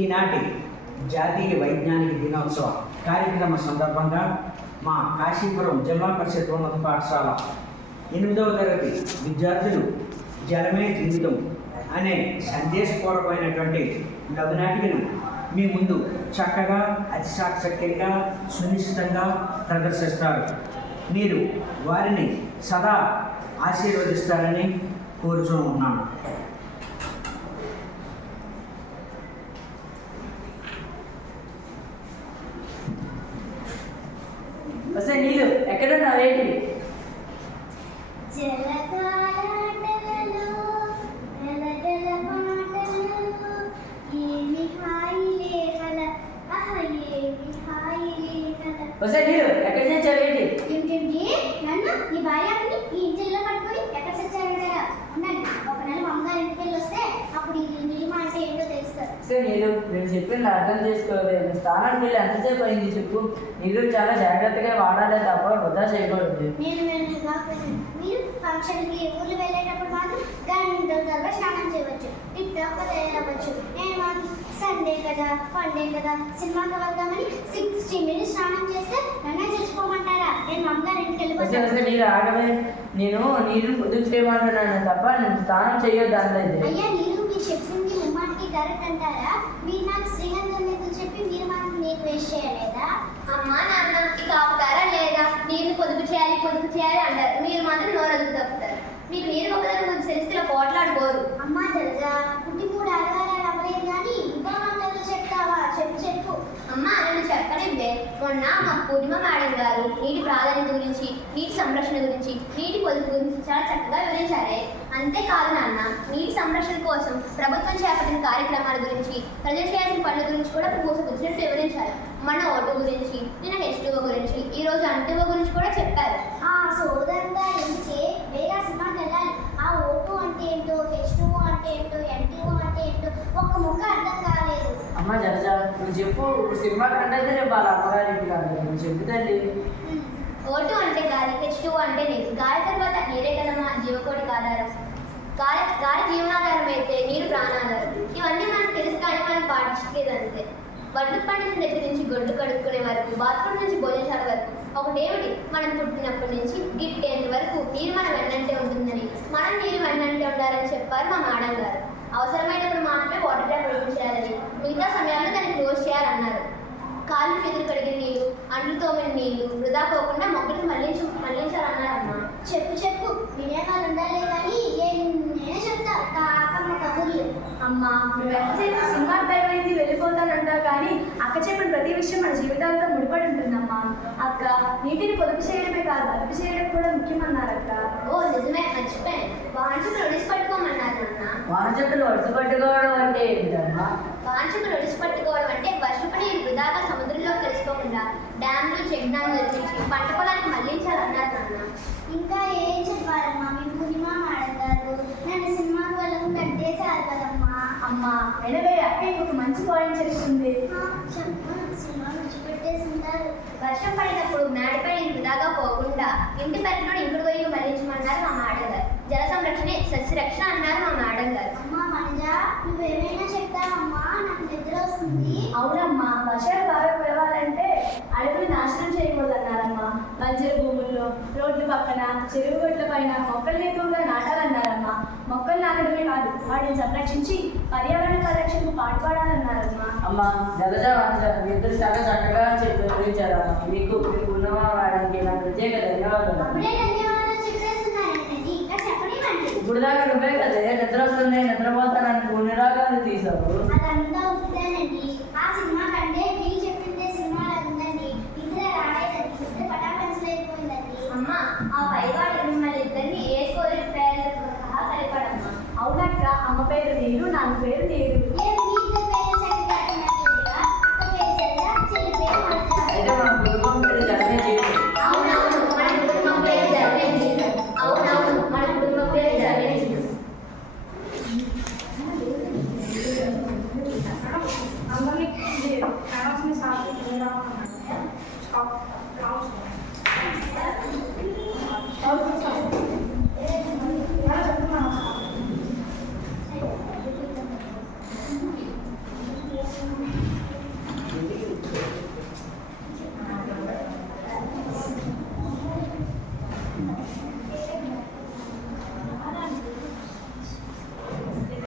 ఈనాటి జాతీయ వైజ్ఞానిక దినోత్సవ కార్యక్రమ సందర్భంగా మా కాశీపురం జిల్లా పరిషత్ ఉన్నత పాఠశాల 8వ తరగతి విద్యార్థులు జలమే జీవితం అనే సందేశపూర్వకమైనటువంటి లఘునాటికను మీ ముందు చక్కగా అతిశాకచక్యంగా సునిశ్చితంగా ప్రదర్శిస్తారు. మీరు వారిని సదా ఆశీర్వదిస్తారని కోరుచూ ఉన్నాను. నీళ్ళు ఎక్కడున్నావు? ఏంటి? నీళ్ళు ఎక్కడ చేసావు? ఏంటి నన్ను నీ భార్యని ఈ ఇంటిలో పట్టుకొని ఎక్కడ చచ్చారు కదా ఉండండి. ఒక నెల అమ్మగారి ఇంటికి వెళ్ళి వస్తే అప్పుడు ఈ నీళ్ళు అంటే ఏంటో తెలుస్తారు. నీళ్ళు నేను చెప్పింది అర్థం చేసుకోలేదు. స్థానానికి వెళ్ళి ఎంతసేపు అయింది చెప్పు. నీళ్ళు చాలా జాగ్రత్తగా వాడాలి తప్ప వృధా చేయకూడదు. మీరు ఫంక్షన్కి ఊర్లు వెళ్ళేటప్పుడు మాత్రం గంటలుగా స్నానం చేయవచ్చు, టిప్ టాప్గా తయారవ్వచ్చు. నేను సండే కదా ఫండే కదా సినిమాకి వెళ్దామని 60 minutes స్నానం చేస్తే నన్నే చచ్చిపోమంటారా? నేను అమ్మగారి ఇంటికి వెళ్ళిపోతాను. నీళ్ళు ఆగమే. నేను నీళ్ళు పొద్దుకు చేయమంటున్నాను తప్ప నేను స్నానం చేయొద్దు అనలేదు. అయ్యా నీళ్ళు మీరు చెప్పింది ముమ్మాటికి కరెక్ట్ అంటారా? మీరు నాకు శ్రీగంధం మీద చెప్పి మీరు మాత్రం నీకు వేస్ట్ చేయలేదా? అమ్మా నాన్న ఇక ఆపుతారా లేదా? నీళ్ళు పొదుపు చేయాలి అంటారు, మీరు మాత్రం నోరదు తప్పుతారు. మీకు నీరు ఒకదాని గురించి తెలిస్తే పోట్లాడుకోరు. అమ్మా జలజా పుట్టి 3 ఆడవాళ్ళు అవ్వలేదు కానీ ఇంకో మాటలు చెప్తావా? చెప్పు. అమ్మా నన్ను చెప్పనివ్వే. మొన్న మా పూర్ణిమ మేడం గారు నీటి ప్రాధాన్యత గురించి, నీటి సంరక్షణ గురించి, నీటి పొదుపు గురించి చాలా చక్కగా వివరించారే. అంతేకాదు నాన్న, నీటి సంరక్షణ కోసం ప్రభుత్వం చేపట్టిన కార్యక్రమాల గురించి, ప్రజలు చేయాల్సిన పనుల గురించి కూడా పూసగుచ్చినట్టు వివరించారు. మన ఓటు గురించి, నిన్న H2O గురించి, ఈ రోజు అంటువ గురించి కూడా చెప్పారు. ఆ సోదంతా ఇంకే వేగా సినిమాకి వెళ్ళాలి. ఆ ఓటు అంటే ఏంటో, H2O అంటే ఏంటో, NTO అంటే ఏంటో ఒక్క ముక్క అర్థం కాలేదు. అమ్మ జలజా నువ్వు చెప్పు. సినిమా కంటే రేపు వాళ్ళ అమ్మగారింటి కాదు నువ్వు చెప్తుంది. ఓటు అంటే గాలి, H2O అంటే నీరు. గాలి తర్వాత నీరే కదమ్మా జీవకోటికి ఆధారం. గాలి జీవనాధారం అయితే నీరు ప్రాణాధారం. ఇవన్నీ మనకు తెలుసు కానీ మనం పాటించేది అంతే. వడ్లు పండిన దగ్గర నుంచి గొడ్డు కడుక్కునే వరకు, బాత్రూమ్ నుంచి భోజనశాల వరకు, ఒకటేమిటి మనం పుట్టినప్పటి నుంచి గిట్టేంత వరకు నీరు మన వెన్నంటే ఉంటుందని, మనం నీరు వెన్నంటే ఉండాలని చెప్పారు మా మేడం గారు. అవసరమైనప్పుడు మాత్రమే వాటర్ ట్యాప్ ఓపెన్ చేయాలని, మిగతా సమయాల్లో దాన్ని క్లోజ్ చేయాలన్నారు. కాళ్ళు చేతులు కడిగిన నీళ్ళు, అంట్లు తోమిన నీళ్ళు వృధా పోకుండా మొక్కలకు మళ్ళించాలన్నారమ్మా. చెప్పు వినయాలు ఉండాలి కానీ నేనే చెప్తా కాకమ్మ కబుర్లు. అమ్మా నువ్వు ఎంతసేపు సినిమా టైం అయింది వెళ్ళిపోతానంటావు కానీ అక్క చెప్పిన ప్రతి విషయం మన జీవితాలతో ముడిపడి ఉంటుందమ్మా. అక్క నీటిని పొదుపు చేయడమే కాదు అదుపు చేయడం కూడా ముఖ్యమన్నారు అక్క. ఓ నిజమే, మర్చిపోయాను. వాంఛకులు ఒడిసి పట్టుకోమన్నారు నాన్న. వాంఛకులు ఒడిసి పట్టుకోవడం అంటే ఏంటమ్మా? వాంఛకులు ఒడిసి పట్టుకోవడం అంటే వర్షపు నీరు వృధాగా సముద్రంలో కలిసిపోకుండా డ్యామ్లు చెక్ డ్యామ్లు నిర్మించి పంట పొలానికి మళ్లించాలన్నారు నాన్న. ఇంకా ఏం చెప్పారమ్మా మీ పూర్ణిమ మేడం గారు? నన్ను సినిమాకి వెళ్ళకుండా కట్టేశారు కదమ్మా. అమ్మా ఎనవే అక్క ఇంకొక మంచి పాయింట్ చెప్తుంది. సినిమా విడిచిపెట్టేసింటారు. వర్షం పడినప్పుడు మేడపై వృధాగా పోకుండా ఇంటి పెరట్లో ఇంకుడు గొయ్యి మళ్లించమన్నారు మా మేడం గారు. జల సంరక్షణే సస్యరక్షణ అన్నారు మా మేడం గారు. అమ్మా మనజ నువ్వేమైనా చెప్తావమ్మా, నాకు నిద్ర వస్తుంది. అవునమ్మా వర్షాలు బాగా కురవాలంటే అడవులు నాశనం చేయకూడదన్నారమ్మా. బంజరు భూముల్లో, రోడ్ల పక్కన, చెరువు గొడ్ల పైన మొక్కలు ఎక్కువగా నాటాలన్నారమ్మా. మొక్కలు నాటడమే కాదు వాటిని సంరక్షించి పర్యావరణ పరిరక్షణకు పాటుపడాలన్నారమ్మా. అమ్మా జలజా ఇద్దరు చాలా చక్కగా వివరించారమ్మా. మీకు పూర్ణిమ మేడంకి నా ప్రత్యేక ధన్యవాదాలు. ఇప్పుడు దాకా నువ్వే కదా నిద్ర వస్తుంది నిద్రపోతానని పుణ్యరాగాలు తీసావు. అదంతా అవుతుందేనండి. ఆ సినిమా కంటే మీరు చెప్పిందే సినిమా ఉందండి. ఇందులో రాడేసరికి పటాపంచలు అయిపోయిందండి. అమ్మ ఆ పైవాడు మిమ్మల్ని ఇద్దరిని ఏ స్టోరీ పేర్లతో సహా కలిపాడమ్మా. అవునక్క అమ్మ పేరు నీరు, నాన్న పేరు నీరు. అయితే మన కుటుంబం పేరు జలమే జీవితం. అవునవును మన కుటుంబం పేరు జలమే జీవితం. అవునవును మన కుటుంబం పేరు జలమే జీవితం. అందరినీ